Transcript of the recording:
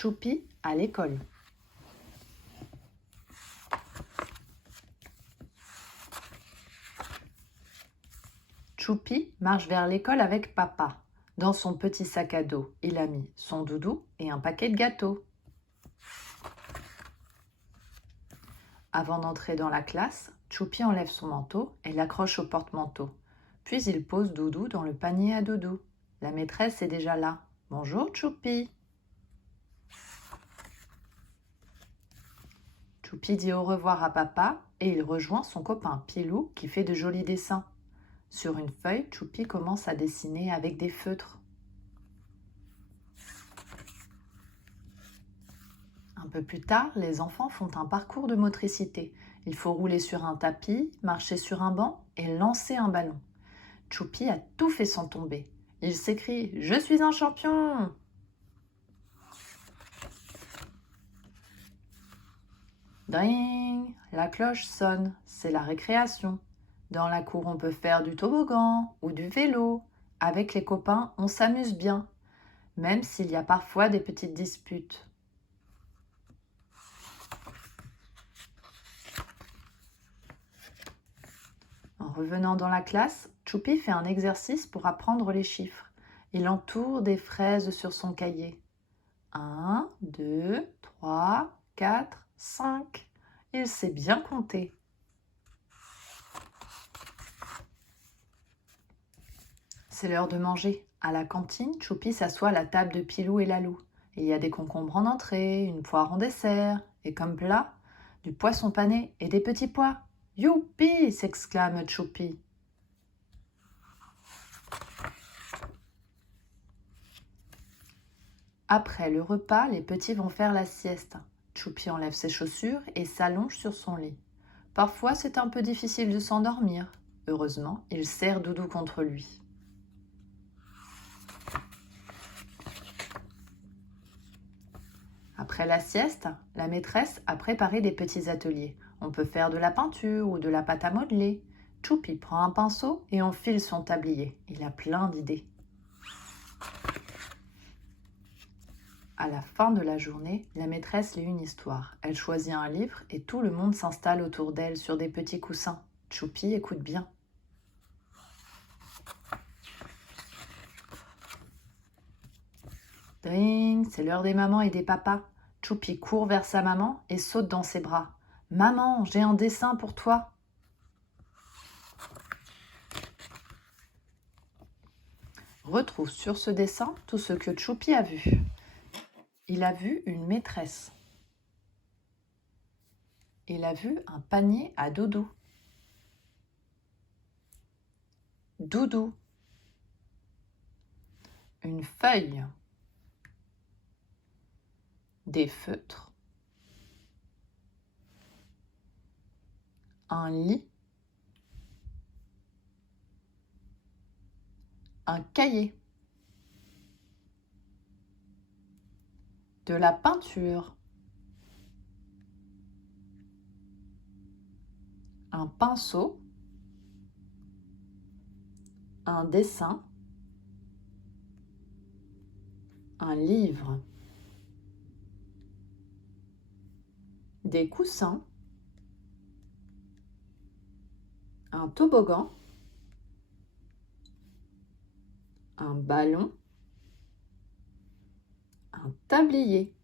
Choupi à l'école. Choupi marche vers l'école avec papa. Dans son petit sac à dos, il a mis son doudou et un paquet de gâteaux. Avant d'entrer dans la classe, Choupi enlève son manteau et l'accroche au porte-manteau. Puis il pose Doudou dans le panier à doudou. La maîtresse est déjà là. « Bonjour Choupi !» Choupi dit au revoir à papa et il rejoint son copain Pilou qui fait de jolis dessins. Sur une feuille, Choupi commence à dessiner avec des feutres. Un peu plus tard, les enfants font un parcours de motricité. Il faut rouler sur un tapis, marcher sur un banc et lancer un ballon. Choupi a tout fait sans tomber. Il s'écrie « Je suis un champion !» Dring! La cloche sonne, c'est la récréation. Dans la cour, on peut faire du toboggan ou du vélo. Avec les copains, on s'amuse bien, même s'il y a parfois des petites disputes. En revenant dans la classe, Choupi fait un exercice pour apprendre les chiffres. Il entoure des fraises sur son cahier. 1, 2, 3, 4, 5. Il sait bien compter. C'est l'heure de manger. À la cantine, Choupi s'assoit à la table de Pilou et Lalou. Il y a des concombres en entrée, une poire en dessert, et comme plat, du poisson pané et des petits pois. « Youpi !» s'exclame Choupi. Après le repas, les petits vont faire la sieste. Choupi enlève ses chaussures et s'allonge sur son lit. Parfois, c'est un peu difficile de s'endormir. Heureusement, il serre Doudou contre lui. Après la sieste, la maîtresse a préparé des petits ateliers. On peut faire de la peinture ou de la pâte à modeler. Choupi prend un pinceau et enfile son tablier. Il a plein d'idées. À la fin de la journée, la maîtresse lit une histoire. Elle choisit un livre et tout le monde s'installe autour d'elle sur des petits coussins. Choupi écoute bien. Dring, c'est l'heure des mamans et des papas. Choupi court vers sa maman et saute dans ses bras. « Maman, j'ai un dessin pour toi !» Retrouve sur ce dessin tout ce que Choupi a vu. Il a vu une maîtresse. Il a vu un panier à doudou. Doudou. Une feuille. Des feutres. Un lit. Un cahier. De la peinture. Un pinceau. Un dessin. Un livre. Des coussins. Un toboggan. Un ballon. Un tablier.